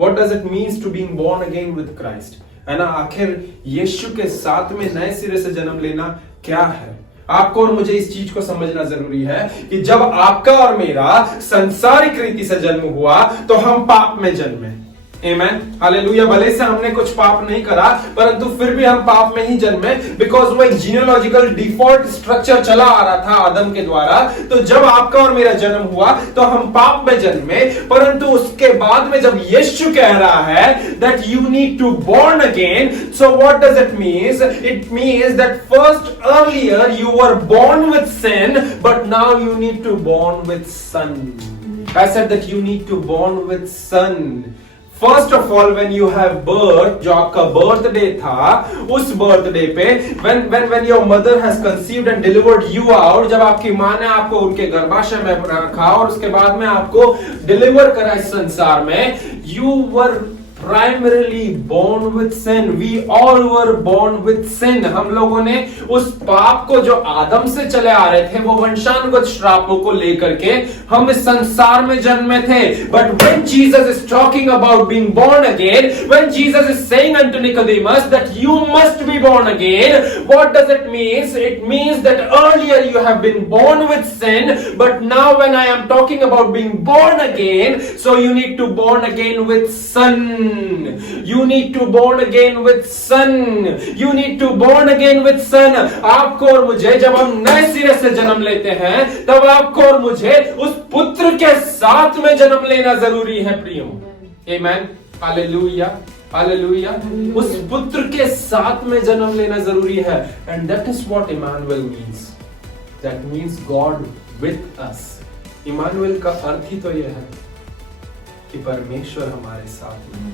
What does it means to being born again with Christ, है ना। आखिर यीशु के साथ में नए सिरे से जन्म लेना क्या है। आपको और मुझे इस चीज को समझना जरूरी है कि जब आपका और मेरा संसारिक रीति से जन्म हुआ तो हम पाप में जन्मे। आमेन, हालेलुया। भले से हमने कुछ पाप नहीं करा, परंतु फिर भी हम पाप में ही जन्मे, बिकॉज वो एक जीनियोलॉजिकल डिफॉल्ट स्ट्रक्चर चला आ रहा था आदम के द्वारा। तो जब आपका और मेरा जन्म हुआ तो हम पाप में जन्मे, परंतु उसके बाद में जब यीशु कह रहा है that you need to born again, so what does it means? It means that first earlier you were born with sin, but now you need to born with son. I said that you need to born with son. First of all when you have birth, जो आपका birthday था, उस birthday पे when your mother has conceived and delivered you out, जब आपकी मां ने आपको उनके गर्भाशय में रखा और उसके बाद में आपको डिलीवर करा इस संसार में, you were primarily born with sin. We all were born with sin. हम लोगों ने उस पाप को जो आदम से चले आ रहे थे, वो वंशानुगत श्रापों को लेकर के हम इस संसार में जन्मे थे। But when Jesus is talking about being born again, when Jesus is saying unto Nicodemus that you must be born again, what does it mean? It means that earlier you have been born with sin, but now when I am talking about being born again, so you need to born again with son. You need to born again with son. You need to born again with son. आपको और मुझे जब हम नए सिरे से जन्म लेते हैं, तब आपको और मुझे उस पुत्र के साथ में जन्म लेना जरूरी है प्रियो। Amen, hallelujah, hallelujah. उस पुत्र के साथ में जन्म लेना जरूरी है। And that is what Emmanuel means. That means God with us. Emmanuel का अर्थ ही तो यह है कि परमेश्वर हमारे साथ में।